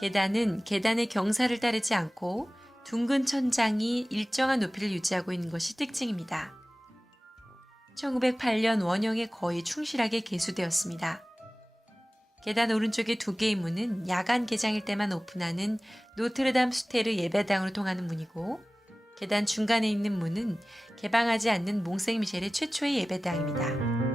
계단은 계단의 경사를 따르지 않고 둥근 천장이 일정한 높이를 유지하고 있는 것이 특징입니다. 1908년 원형에 거의 충실하게 개수되었습니다. 계단 오른쪽의 두 개의 문은 야간 개장일 때만 오픈하는 노트르담 수테르 예배당으로 통하는 문이고 계단 중간에 있는 문은 개방하지 않는 몽생미셸의 최초의 예배당입니다.